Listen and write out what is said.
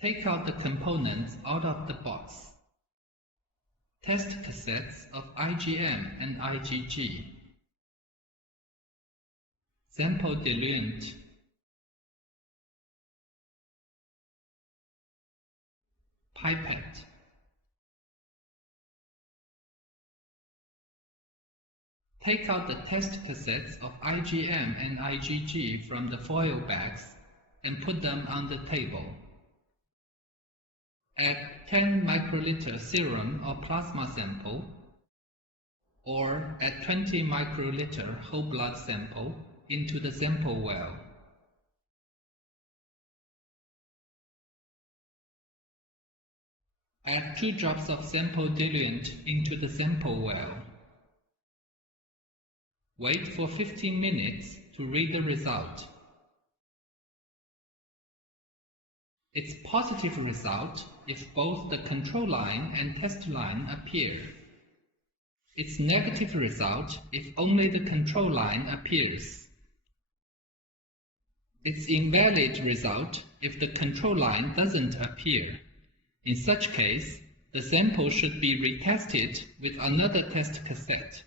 Take out the components out of the box. Test cassettes of IgM and IgG. Sample diluent. Pipette. Take out the test cassettes of IgM and IgG from the foil bags and put them on the table. Add 10 microliter serum or plasma sample, or add 20 microliter whole blood sample into the sample well. Add 2 drops of sample diluent into the sample well. Wait for 15 minutes to read the result. It's positive result if both the control line and test line appear. It's negative result if only the control line appears. It's invalid result if the control line doesn't appear. In such case, the sample should be retested with another test cassette.